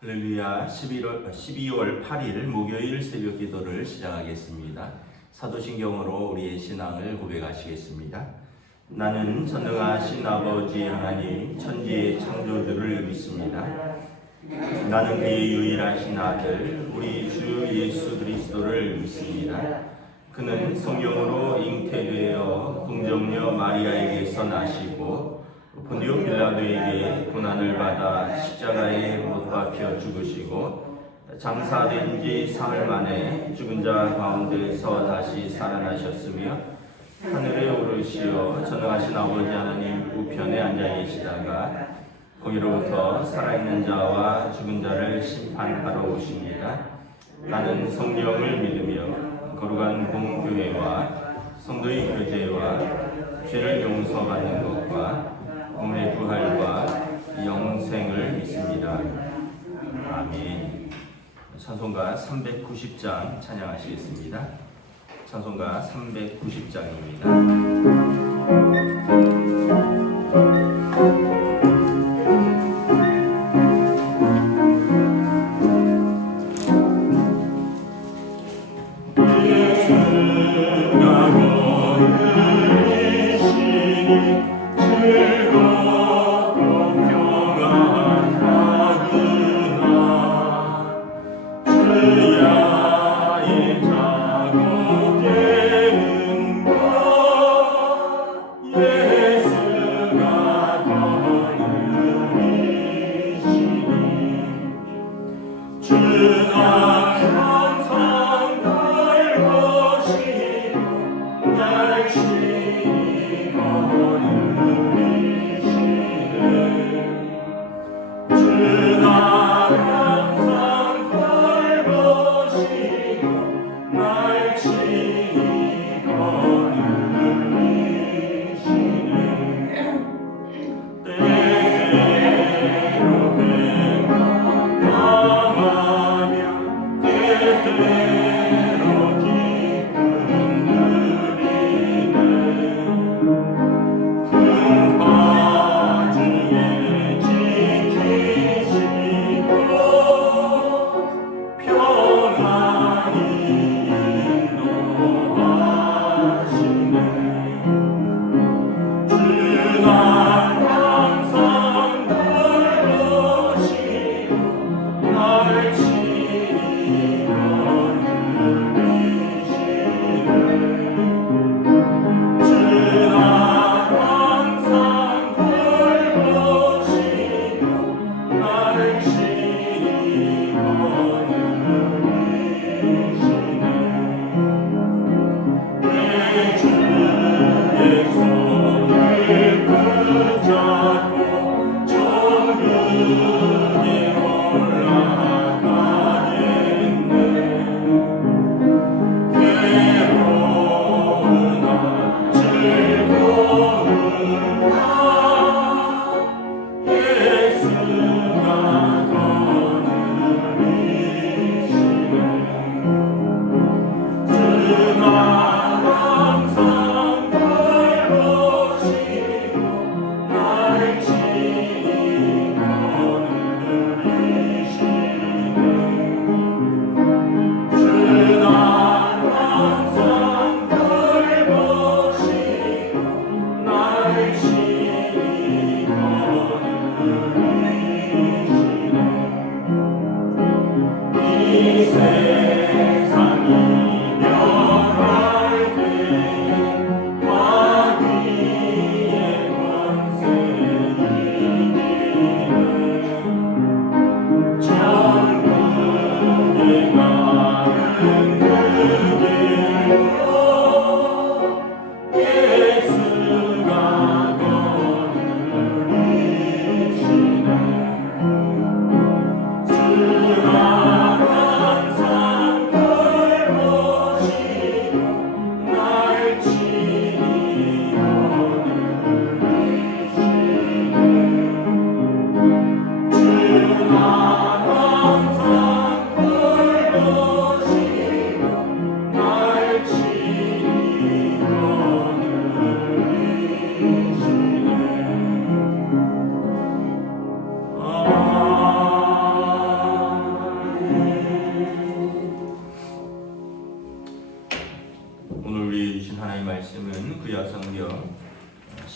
할렐루야. 12월 8일 목요일 새벽 기도를 시작하겠습니다. 사도신경으로 우리의 신앙을 고백하시겠습니다. 나는 전능하신 아버지 하나님 천지의 창조주를 믿습니다. 나는 그의 유일하신 아들 우리 주 예수 그리스도를 믿습니다. 그는 성령으로 잉태되어 동정녀 마리아에게서 나시고 본디오 빌라도에게 고난을 받아 십자가에 못 박혀 죽으시고 장사된 지 사흘 만에 죽은 자 가운데서 다시 살아나셨으며 하늘에 오르시어 전능하신 아버지 하나님 우편에 앉아 계시다가 거기로부터 살아있는 자와 죽은 자를 심판하러 오십니다. 나는 성령을 믿으며 거룩한 공교회와 성도의 교제와 죄를 용서받는 것과 몸의 부활과 영생을 믿습니다. 아멘. 찬송가 390장 찬양하시겠습니다. 찬송가 390장입니다.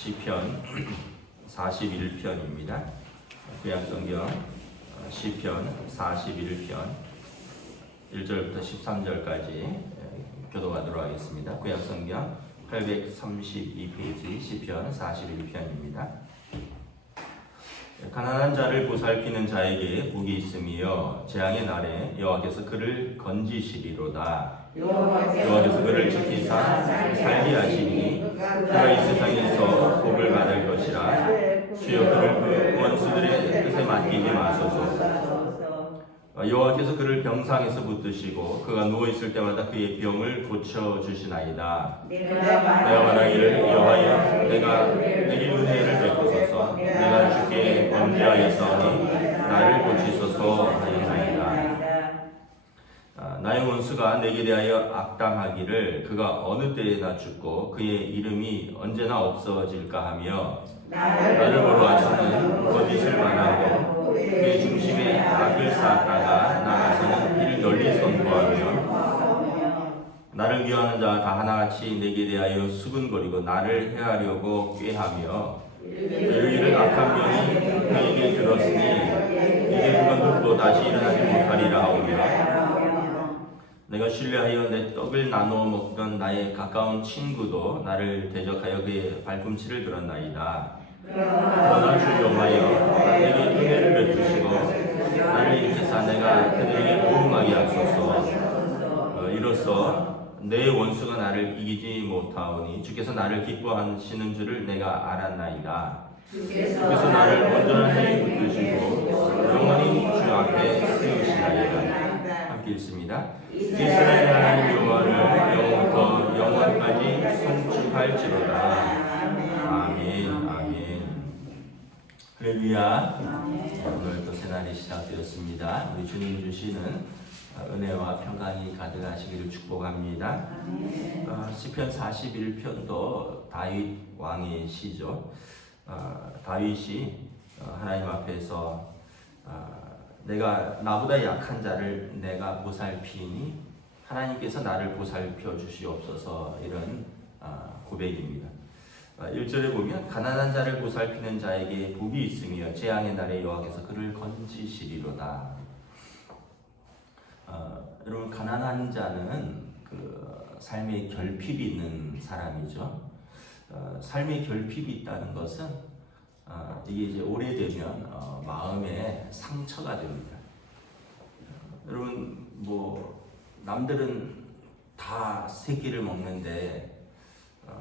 시편 41편입니다. 구약성경 시편 41편 1절부터 13절까지 교도하도록 하겠습니다. 구약성경 832페이지 시편 41편입니다. 가난한 자를 보살피는 자에게 복이 있으며 재앙의 날에 여호와께서 그를 건지시리로다. 여호와께서 그를 지키사 살게 하시니 그가 이 세상에서 복을 받을 것이라. 주여 그를 그 원수들의 뜻에 맡기지 마소서. 여호와께서 그를 병상에서 붙드시고 그가 누워있을 때마다 그의 병을 고쳐주시나이다. 내가 말하기를 여호와여 내가 내게 은혜를 베푸소서. 내가 주께 범죄하였사오니 나를 고치소서 하였나이다. 나의 원수가 내게 대하여 악담하기를 그가 어느 때에나 죽고 그의 이름이 언제나 없어질까 하며 나를 보러 와서는 거짓을 말하고 그의 중심에 악을 쌓았다가 나가서는 이를 널리 선포하며 나를 미워하는 자가 다 하나같이 내게 대하여 수근거리고 나를 해하려고 꾀하며 너희를 악한 병이 그에게 들었으니 이게 그건 눕고 다시 일어나지 못하리라 하오며 내가 신뢰하여 내 떡을 나누어 먹던 나의 가까운 친구도 나를 대적하여 그의 발꿈치를 들었나이다. 그러나 주 여호와여 내게 은혜를 베푸시고 나를 일으키사 내가 그들에게 보응하게 하소서. 이로써 내 원수가 나를 이기지 못하오니 주께서 나를 기뻐하시는 줄을 내가 알았나이다. 주께서 나를 온전히 붙드시고 영원히 주 앞에 세우시나이다. 함께 읽습니다. 이스라엘 하나님 여호와를 영원부터 영원까지 송축할지로다. 아멘. 아멘. 할렐루야. 오늘 또 새날이 시작되었습니다. 우리 주님 주시는 은혜와 평강이 가득하시기를 축복합니다. 시편 41편도 다윗 왕의 시죠. 다윗이 하나님 앞에서 내가 나보다 약한 자를 내가 보살피니 하나님께서 나를 보살펴 주시옵소서 이런 고백입니다. 1절에 보면 가난한 자를 보살피는 자에게 복이 있으며 재앙의 날에 여호와께서 그를 건지시리로다. 여러분 가난한 자는 그 삶에 결핍이 있는 사람이죠. 삶에 결핍이 있다는 것은 이게 이제 오래되면 마음에 상처가 됩니다. 여러분 뭐 남들은 다 세 끼를 먹는데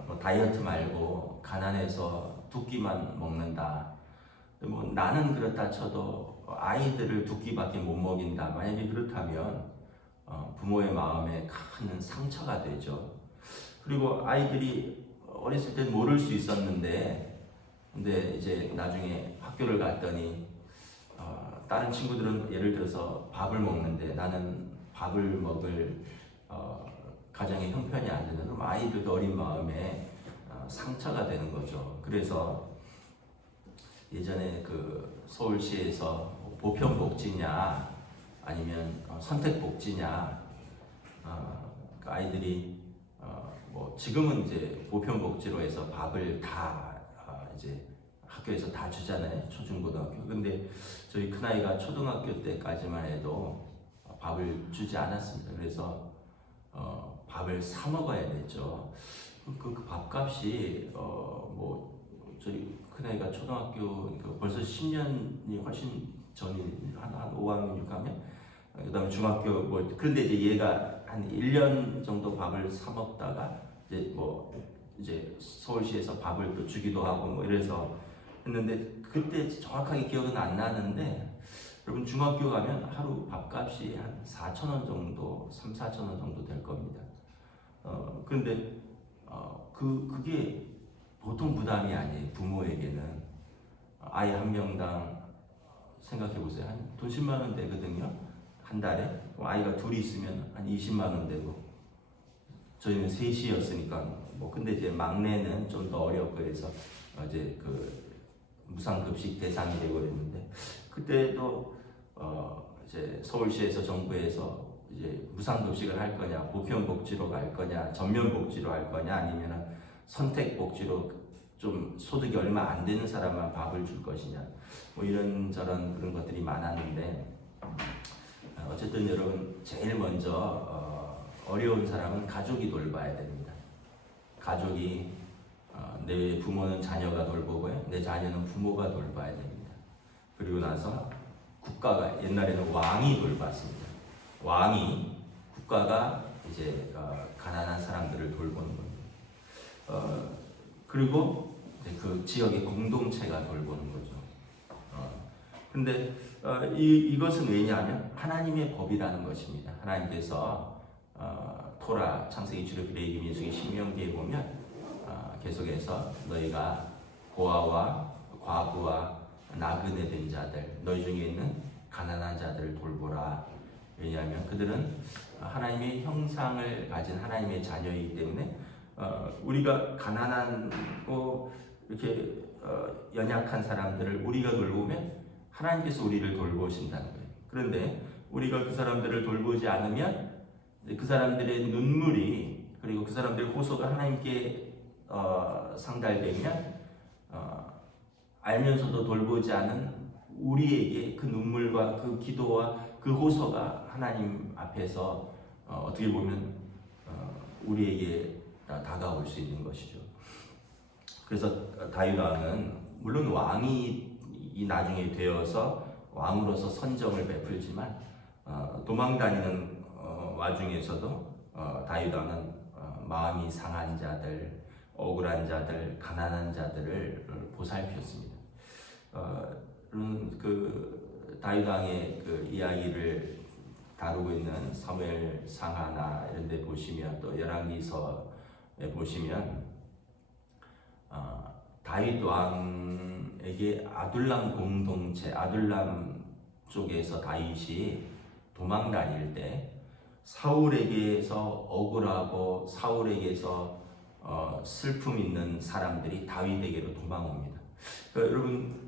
뭐 다이어트 말고 가난해서 두 끼만 먹는다. 뭐 나는 그렇다 쳐도 아이들을 두 끼밖에 못 먹인다. 만약에 그렇다면 부모의 마음에 큰 상처가 되죠. 그리고 아이들이 어렸을 땐 모를 수 있었는데 근데 이제 나중에 학교를 갔더니 다른 친구들은 예를 들어서 밥을 먹는데 나는 밥을 먹을 가정의 형편이 안 되는 그럼 아이들도 어린 마음에 상처가 되는 거죠. 그래서 예전에 그 서울시에서 보편복지냐 아니면 선택복지냐 그 아이들이 뭐 지금은 이제 보편복지로 해서 밥을 다 이제 학교에서 다 주잖아요. 초중고등학교. 근데 저희 큰아이가 초등학교 때까지만 해도 밥을 주지 않았습니다. 그래서 밥을 사 먹어야 됐죠. 그 밥값이 뭐 저희 큰아이가 초등학교 벌써 10년이 훨씬 전이 한 5학년 6학년 그다음에 중학교 뭐 그런데 이제 얘가 한 1년 정도 밥을 사 먹다가 이제 뭐 이제 서울시에서 밥을 또 주기도 하고 뭐 이래서 했는데 그때 정확하게 기억은 안 나는데 여러분 중학교 가면 하루 밥값이 한 4,000원 정도 3,000~4,000원 정도 될 겁니다. 그런데 그게 보통 부담이 아니에요. 부모에게는 아이 한 명당 생각해 보세요. 한 돈 10만 원 되거든요. 한 달에 아이가 둘이 있으면 한 20만 원 되고 저희는 셋이었으니까 뭐 근데 이제 막내는 좀 더 어렵고 그래서 이제 그 무상급식 대상이 되고 그랬는데 그때도 이제 서울시에서 정부에서 이제 무상급식을 할 거냐 보편복지로 갈 거냐 전면복지로 할 거냐 아니면 선택복지로 좀 소득이 얼마 안 되는 사람만 밥을 줄 것이냐, 뭐 이런저런 그런 것들이 많았는데, 어쨌든 여러분, 제일 먼저 어려운 사람은 가족이 돌봐야 됩니다. 가족이, 내 부모는 자녀가 돌보고요, 내 자녀는 부모가 돌봐야 됩니다. 그리고 나서 국가가, 옛날에는 왕이 돌봤습니다. 왕이, 국가가 이제 가난한 사람들을 돌보는 겁니다. 그리고 이제 그 지역의 공동체가 돌보는 거죠. 근데 이것은 왜냐하면 하나님의 법이라는 것입니다. 하나님께서 토라, 창세기, 출애굽기, 레위기, 민수기, 신명기에 보면 계속해서 너희가 고아와 과부와 나그네 된 자들, 너희 중에 있는 가난한 자들을 돌보라. 왜냐하면 그들은 하나님의 형상을 가진 하나님의 자녀이기 때문에 우리가 가난하고 이렇게 연약한 사람들을 우리가 돌보면 하나님께서 우리를 돌보신다는 거예요. 그런데 우리가 그 사람들을 돌보지 않으면 그 사람들의 눈물이, 그리고 그 사람들의 호소가 하나님께 상달되면 알면서도 돌보지 않은 우리에게 그 눈물과 그 기도와 그 호소가 하나님 앞에서 어떻게 보면 우리에게 다가올 수 있는 것이죠. 그래서 다윗 왕은 물론 왕이 나중에 되어서 왕으로서 선정을 베풀지만 도망다니는 와중에서도 다윗 왕은 마음이 상한 자들, 억울한 자들, 가난한 자들을 보살폈습니다. 그 다윗 왕의 그 이야기를 다루고 있는 사무엘 상하나 이런 데 보시면, 또 열왕기서에 보시면 다윗 왕에게 아둘람 공동체, 아둘람 쪽에서 다윗이 도망 다닐 때 사울에게서 억울하고 사울에게서 슬픔 있는 사람들이 다윗에게로 도망옵니다. 그러니까 여러분,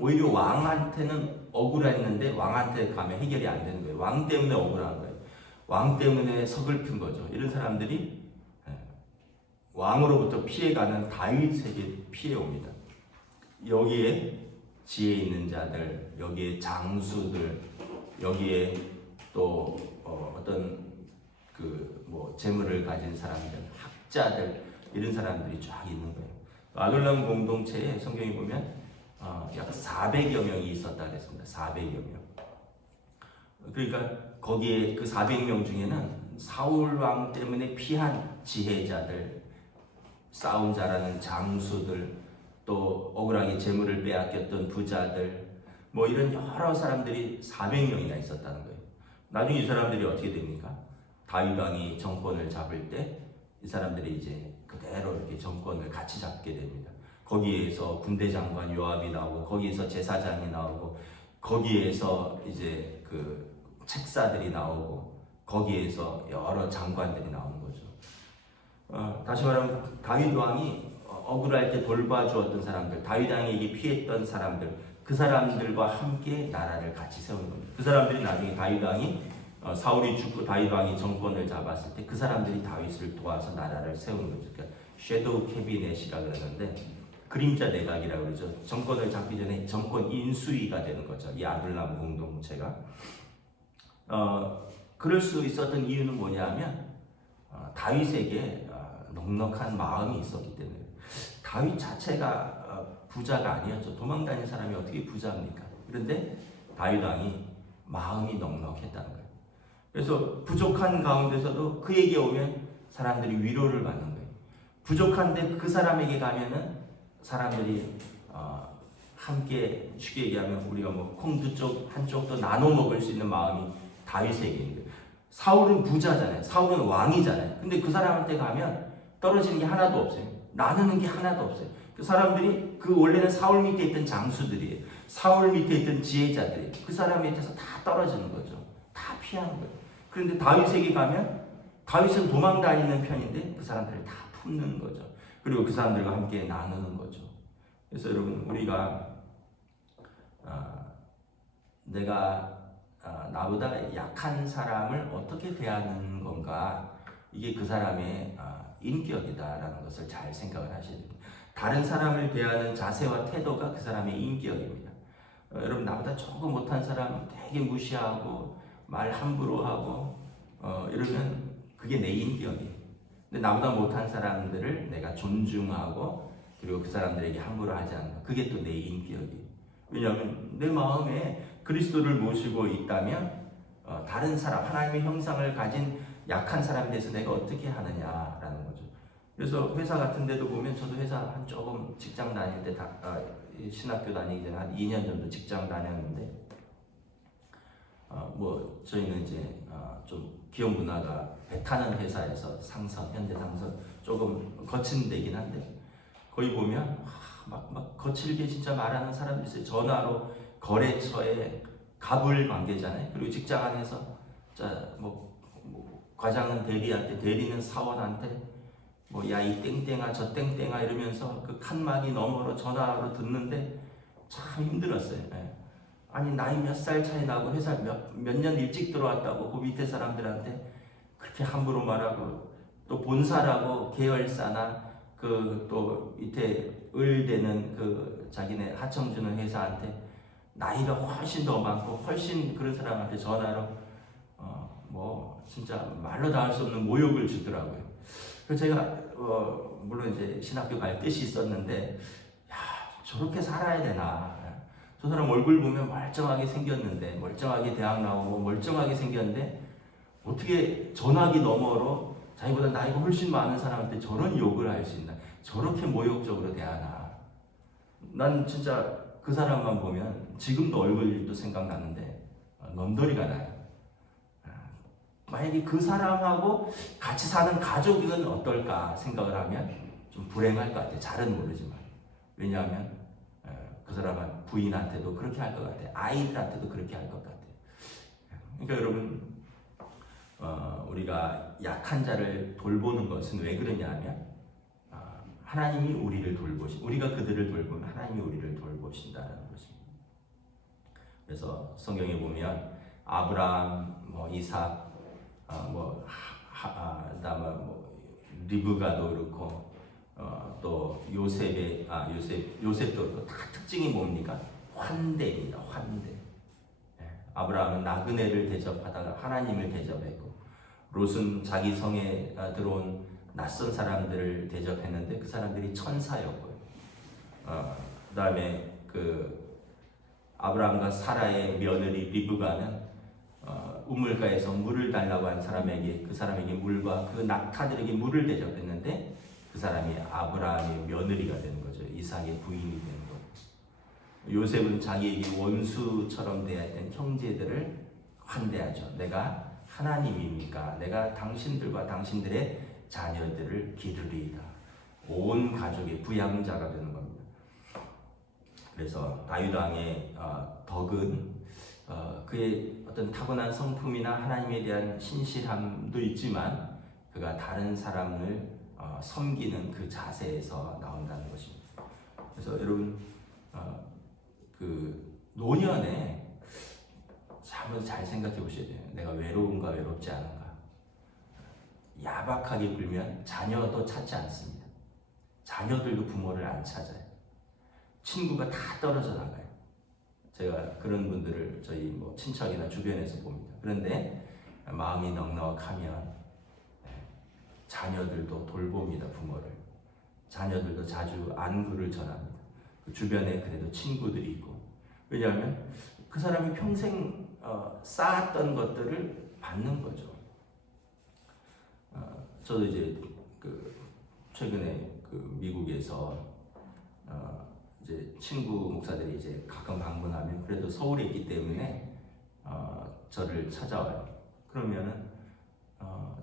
오히려 왕한테는 억울했는데 왕한테 가면 해결이 안 되는 거예요. 왕 때문에 억울한 거예요. 왕 때문에 서글픈 거죠. 이런 사람들이 왕으로부터 피해가는 다윗에게 피해옵니다. 여기에 지혜 있는 자들, 여기에 장수들, 여기에 또 어떤 재물을 가진 사람들, 학자들, 이런 사람들이 쫙 있는 거예요. 아둘람 공동체에 성경에 보면 약 400여 명이 있었다 그랬습니다. 400여 명. 그러니까 거기에 그 400명 중에는 사울 왕 때문에 피한 지혜자들, 싸움 잘하는 장수들, 또 억울하게 재물을 빼앗겼던 부자들, 뭐 이런 여러 사람들이 400명이나 있었다는 거예요. 나중에 이 사람들이 어떻게 됩니까? 다윗 왕이 정권을 잡을 때 이 사람들이 이제 그대로 이렇게 정권을 같이 잡게 됩니다. 거기에서 군대 장관 요압이 나오고, 거기에서 제사장이 나오고, 거기에서 이제 그 책사들이 나오고, 거기에서 여러 장관들이 나오는 거죠. 다시 말하면 다윗 왕이 억울할 때 돌봐주었던 사람들, 다윗 왕에게 피했던 사람들, 그 사람들과 함께 나라를 같이 세우는 겁니다. 그 사람들이 나중에 다윗 왕이 사울이 죽고 다윗 왕이 정권을 잡았을 때 그 사람들이 다윗을 도와서 나라를 세우는 거죠. 그러니까 섀도우 캐비넷이라 그러는데, 그림자 내각이라고 그러죠. 정권을 잡기 전에 정권 인수위가 되는 거죠. 이 아둘람 공동체가. 그럴 수 있었던 이유는 뭐냐면 다윗에게 넉넉한 마음이 있었기 때문에. 다윗 자체가 부자가 아니었죠. 도망다니는 사람이 어떻게 부자입니까? 그런데 다윗 왕이 마음이 넉넉했다는 거예요. 그래서 부족한 가운데서도 그에게 오면 사람들이 위로를 받는 거예요. 부족한데 그 사람에게 가면은 사람들이 함께, 쉽게 얘기하면 우리가 뭐 콩 두 쪽 한쪽도 나눠 먹을 수 있는 마음이 다윗에게 있는 거예요. 사울은 부자잖아요. 사울은 왕이잖아요. 근데 그 사람한테 가면 떨어지는 게 하나도 없어요. 나누는 게 하나도 없어요. 그 사람들이 원래는 사울 밑에 있던 장수들이에요. 사울 밑에 있던 지혜자들이에요. 그 사람 밑에서 다 떨어지는 거죠. 다 피하는 거예요. 그런데 다윗에게 가면 다윗은 도망 다니는 편인데 그 사람들을 다 품는 거죠. 그리고 그 사람들과 함께 나누는 거죠. 그래서 여러분, 우리가 내가 나보다 약한 사람을 어떻게 대하는 건가, 이게 그 사람의 인격이다라는 것을 잘 생각을 하셔야 됩니다. 다른 사람을 대하는 자세와 태도가 그 사람의 인격입니다. 여러분 나보다 조금 못한 사람 되게 무시하고 말 함부로 하고 이러면 그게 내 인격이에요. 근데 나보다 못한 사람들을 내가 존중하고 그리고 그 사람들에게 함부로 하지 않는 그게 또 내 인격이에요. 왜냐하면 내 마음에 그리스도를 모시고 있다면 다른 사람, 하나님의 형상을 가진 약한 사람에 대해서 내가 어떻게 하느냐라는 거죠. 그래서 회사 같은 데도 보면 저도 회사 한 조금 직장 다닐 때 신학교 다니기 전에 한 2년 정도 직장 다녔는데 뭐 저희는 이제 좀 기업 문화가 배 타는 회사에서 상선, 현대 상선 조금 거친 데긴 한데 거기 보면 막 거칠게 진짜 말하는 사람들이 있어요. 전화로 거래처에 갑을 관계잖아요. 그리고 직장 안에서 뭐 과장은 대리한테, 대리는 사원한테 뭐 야 이 땡땡아 저 땡땡아 이러면서 그 칸막이 너머로 전화로 듣는데 참 힘들었어요. 네. 아니 나이 몇 살 차이 나고 회사 몇 년 일찍 들어왔다고 그 밑에 사람들한테 그렇게 함부로 말하고 또 본사라고 계열사나 그 또 밑에 을되는 그 자기네 하청 주는 회사한테 나이가 훨씬 더 많고 훨씬 그런 사람한테 전화로 뭐 진짜 말로 다 할 수 없는 모욕을 주더라고요. 그래서 제가 물론 이제 신학교 갈 뜻이 있었는데 야 저렇게 살아야 되나. 저 사람 얼굴 보면 멀쩡하게 생겼는데 멀쩡하게 대학 나오고 멀쩡하게 생겼는데 어떻게 전화기 너머로 자기보다 나이가 훨씬 많은 사람한테 저런 욕을 할 수 있나. 저렇게 모욕적으로 대하나. 난 진짜 그 사람만 보면 지금도 얼굴도 생각나는데 넘더리가 나요. 만약에 그 사람하고 같이 사는 가족은 어떨까 생각을 하면 좀 불행할 것 같아요. 잘은 모르지만. 왜냐하면 그 사람은 부인한테도 그렇게 할 것 같아요. 아이들한테도 그렇게 할 것 같아요. 그러니까 여러분 우리가 약한 자를 돌보는 것은 왜 그러냐면 하나님이 우리를 우리가 그들을 돌보면 하나님이 우리를 돌보신다는 것입니다. 그래서 성경에 보면 아브라함, 뭐 이삭, 그다음에 뭐 리브가도 그렇고 또 요셉도 다 특징이 뭡니까? 환대입니다. 환대. 아브라함은 나그네를 대접하다가 하나님을 대접했고 롯은 자기 성에 들어온 낯선 사람들을 대접했는데 그 사람들이 천사였고요. 그다음에 그 아브라함과 사라의 며느리 리브가는 우물가에서 물을 달라고 한 사람에게 그 사람에게 물과 그 낙타들에게 물을 대접했는데 그 사람이 아브라함의 며느리가 되는 거죠. 이삭의 부인이 되는 거죠. 요셉은 자기에게 원수처럼 대했던 형제들을 환대하죠. 내가 하나님이니까 내가 당신들과 당신들의 자녀들을 기르리이다. 온 가족의 부양자가 되는 겁니다. 그래서 다윗 왕의 덕은 그의 어떤 타고난 성품이나 하나님에 대한 신실함도 있지만 그가 다른 사람을 섬기는 그 자세에서 나온다는 것입니다. 그래서 여러분 그 노년에 한번 잘 생각해 보셔야 돼요. 내가 외로운가 외롭지 않은가. 야박하게 굴면 자녀도 찾지 않습니다. 자녀들도 부모를 안 찾아요. 친구가 다 떨어져 나가요. 제가 그런 분들을 저희 뭐 친척이나 주변에서 봅니다. 그런데 마음이 넉넉하면 자녀들도 돌봅니다. 부모를. 자녀들도 자주 안부를 전합니다. 그 주변에 그래도 친구들이 있고. 왜냐하면 그 사람이 평생 쌓았던 것들을 받는 거죠. 저도 이제 최근에 미국에서 이제 친구 목사들이 이제 가끔 방문하면 그래도 서울에 있기 때문에 저를 찾아와요. 그러면은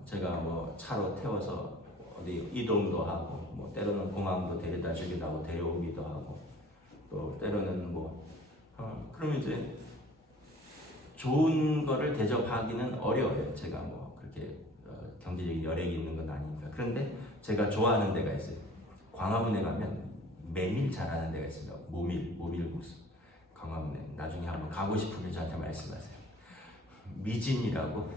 제가 뭐 차로 태워서 어디 이동도 하고 뭐 때로는 공항도 데려다 주기도 하고 데려오기도 하고 또 때로는 그러면 이제 좋은 거를 대접하기는 어려워요. 제가 뭐 그렇게 경제적인 여력이 있는 건 아니니까. 그런데 제가 좋아하는 데가 있어요. 광화문에 가면 메밀 잘하는 데가 있습니다. 모밀국수. 광화문에 나중에 한번 가고 싶으면 저한테 말씀하세요. 미진이라고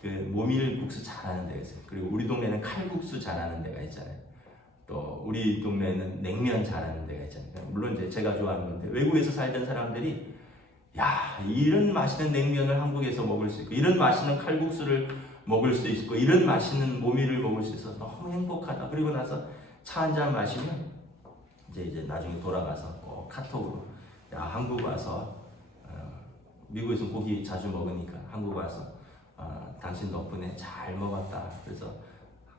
그 모밀국수 잘하는 데가 있어요. 그리고 우리 동네는 칼국수 잘하는 데가 있잖아요. 또 우리 동네에는 냉면 잘하는 데가 있잖아요. 물론 이제 제가 좋아하는 건데 외국에서 살던 사람들이 야, 이런 맛있는 냉면을 한국에서 먹을 수 있고 이런 맛있는 칼국수를 먹을 수 있고 이런 맛있는 모미를 먹을 수 있어서 너무 행복하다. 그리고 나서 차 한 잔 마시면 이제 나중에 돌아가서 꼭 카톡으로 야, 한국 와서 미국에서 고기 자주 먹으니까 한국 와서 당신 덕분에 잘 먹었다. 그래서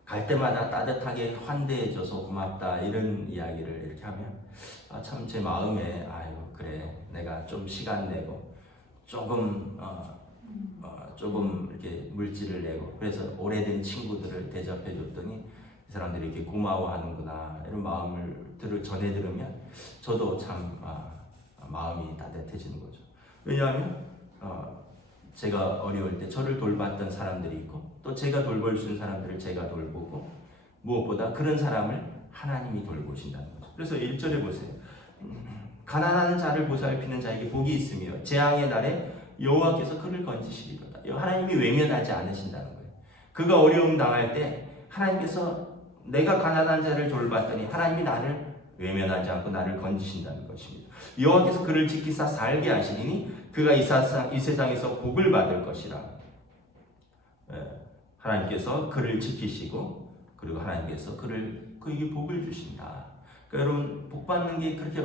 갈 때마다 따뜻하게 환대해줘서 고맙다. 이런 이야기를 이렇게 하면 참 제 마음에 아유 그래 내가 좀 시간 내고 조금 이렇게 물질을 내고 그래서 오래된 친구들을 대접해 줬더니 이 사람들이 이렇게 고마워하는구나 이런 마음을 전해 들으면 저도 참 마음이 따뜻해지는 거죠. 왜냐하면 제가 어려울 때 저를 돌봤던 사람들이 있고 또 제가 돌볼 수 있는 사람들을 제가 돌보고 무엇보다 그런 사람을 하나님이 돌보신다는 거죠. 그래서 1절에 보세요. 가난한 자를 보살피는 자에게 복이 있으며 재앙의 날에 여호와께서 그를 건지시리로다. 하나님이 외면하지 않으신다는 거예요. 그가 어려움 당할 때 하나님께서 내가 가난한 자를 돌봤더니 하나님이 나를 외면하지 않고 나를 건지신다는 것입니다. 여호와께서 그를 지키사 살게 하시리니 그가 이 세상에서 복을 받을 것이라. 하나님께서 그를 지키시고 그리고 하나님께서 그에게 복을 주신다. 그러니까 여러분 복 받는 게 그렇게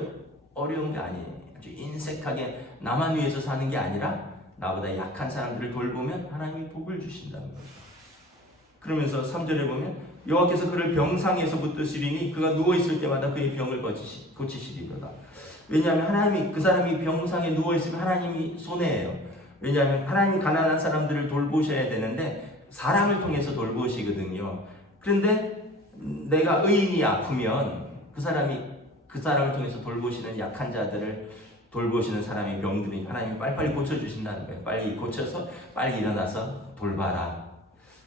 어려운 게 아니에요. 아주 인색하게 나만 위해서 사는 게 아니라 나보다 약한 사람들을 돌보면 하나님이 복을 주신다는 거죠. 그러면서 3절에 보면 여호와께서 그를 병상에서 붙드시리니 그가 누워있을 때마다 그의 병을 고치시리로다. 왜냐하면 하나님이 그 사람이 병상에 누워있으면 하나님이 손해예요. 왜냐하면 하나님이 가난한 사람들을 돌보셔야 되는데 사람을 통해서 돌보시거든요. 그런데 내가 의인이 아프면 그 사람을 통해서 돌보시는 약한 자들을 돌보시는 사람의 병들이 하나님이 빨리빨리 고쳐주신다는 거예요. 빨리 고쳐서 빨리 일어나서 돌봐라.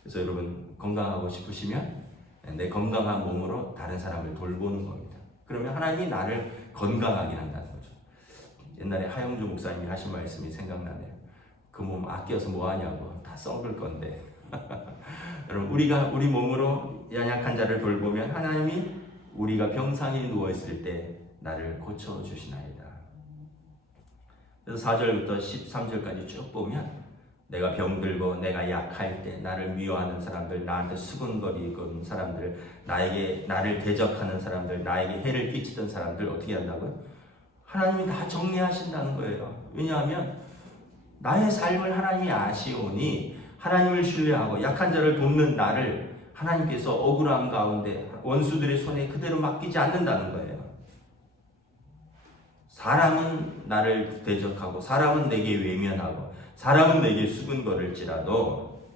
그래서 여러분 건강하고 싶으시면 내 건강한 몸으로 다른 사람을 돌보는 겁니다. 그러면 하나님이 나를 건강하게 한다는 거죠. 옛날에 하영주 목사님이 하신 말씀이 생각나네요. 그 몸 아껴서 뭐 하냐고 다 썩을 건데 여러분 우리가 우리 몸으로 연약한 자를 돌보면 하나님이 우리가 병상에 누워있을 때 나를 고쳐주시나이다. 그래서 4절부터 13절까지 쭉 보면 내가 병들고 내가 약할 때 나를 미워하는 사람들, 나한테 수근거리는 사람들, 나를 대적하는 사람들, 나에게 해를 끼치던 사람들 어떻게 한다고요? 하나님이 다 정리하신다는 거예요. 왜냐하면 나의 삶을 하나님이 아시오니 하나님을 신뢰하고 약한 자를 돕는 나를 하나님께서 억울함 가운데 원수들의 손에 그대로 맡기지 않는다는 거예요. 사람은 나를 대적하고 사람은 내게 외면하고 사람은 내게 수근거릴지라도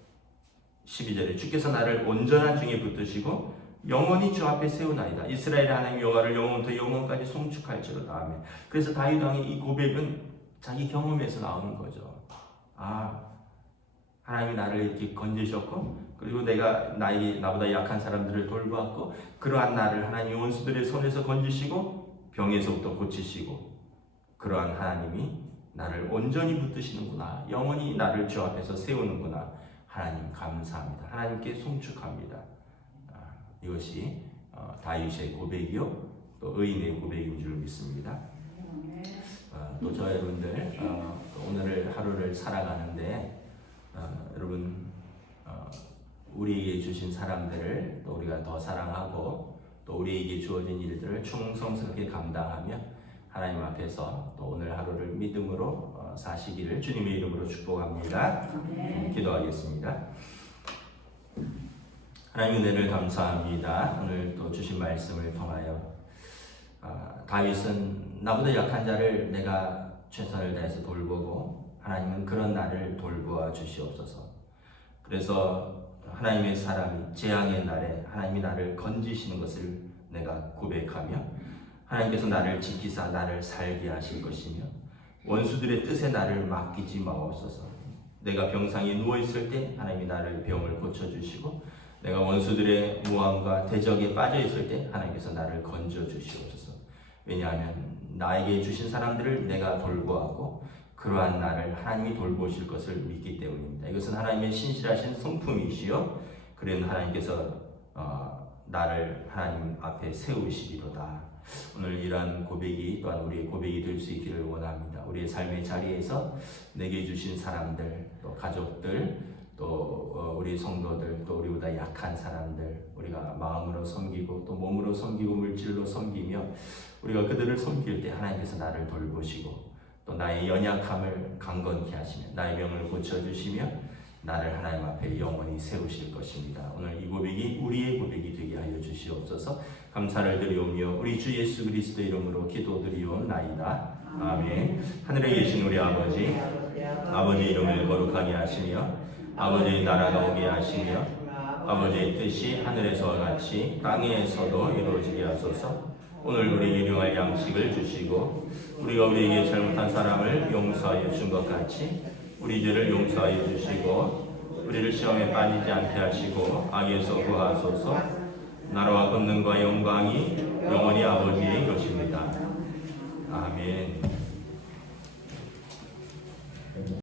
12절에 주께서 나를 온전한 중에 붙드시고 영원히 주 앞에 세우나이다. 이스라엘 하나님 여호와를 영원부터 영원까지 송축할지로다. 아멘. 그래서 다윗 왕의 이 고백은 자기 경험에서 나오는 거죠. 하나님이 나를 이렇게 건지셨고 그리고 나보다 약한 사람들을 돌보았고 그러한 나를 하나님 원수들의 손에서 건지시고 병에서부터 고치시고 그러한 하나님이 나를 온전히 붙드시는구나. 영원히 나를 주 앞에서 세우는구나. 하나님 감사합니다. 하나님께 송축합니다. 이것이 다윗의 고백이요 또 의인의 고백인 줄 믿습니다. 또 저 여러분들 오늘 하루를 살아가는데 여러분 우리에게 주신 사람들을 또 우리가 더 사랑하고 또 우리에게 주어진 일들을 충성스럽게 감당하며 하나님 앞에서 또 오늘 하루를 믿음으로 사시기를 주님의 이름으로 축복합니다. 기도하겠습니다. 하나님 은혜를 감사합니다. 오늘 또 주신 말씀을 통하여 다윗은 나보다 약한 자를 내가 최선을 다해서 돌보고 하나님은 그런 나를 돌보아 주시옵소서. 그래서 하나님의 사람이 재앙의 날에 하나님이 나를 건지시는 것을 내가 고백하며 하나님께서 나를 지키사 나를 살게 하실 것이며 원수들의 뜻에 나를 맡기지 마옵소서. 내가 병상에 누워있을 때 하나님이 나를 병을 고쳐주시고 내가 원수들의 모함과 대적에 빠져있을 때 하나님께서 나를 건져주시옵소서. 왜냐하면 나에게 주신 사람들을 내가 돌보았고 그러한 나를 하나님이 돌보실 것을 믿기 때문입니다. 이것은 하나님의 신실하신 성품이시요 그런 하나님께서 나를 하나님 앞에 세우시리로다. 오늘 이러한 고백이 또한 우리의 고백이 될 수 있기를 원합니다. 우리의 삶의 자리에서 내게 주신 사람들, 또 가족들, 또 우리 성도들, 또 우리보다 약한 사람들, 우리가 마음으로 섬기고 또 몸으로 섬기고 물질로 섬기며 우리가 그들을 섬길 때 하나님께서 나를 돌보시고 또 나의 연약함을 강건케 하시며 나의 병을 고쳐주시며 나를 하나님 앞에 영원히 세우실 것입니다. 오늘 이 고백이 우리의 고백이 되게 하여 주시옵소서. 감사를 드리오며 우리 주 예수 그리스도 이름으로 기도드리옵나이다. 아멘. 하늘에 계신 우리 아버지 이름을 거룩하게 하시며 아버지의 나라가 오게 하시며 아버지의 뜻이 하늘에서와 같이 땅에서도 이루어지게 하소서. 오늘 우리 일용할 양식을 주시고 우리가 우리에게 잘못한 사람을 용서하여 준 것 같이 우리 죄를 용서하여 주시고 우리를 시험에 빠지지 않게 하시고 악에서 구하소서. 나라와 권능과 영광이 영원히 아버지의 것입니다. 아멘.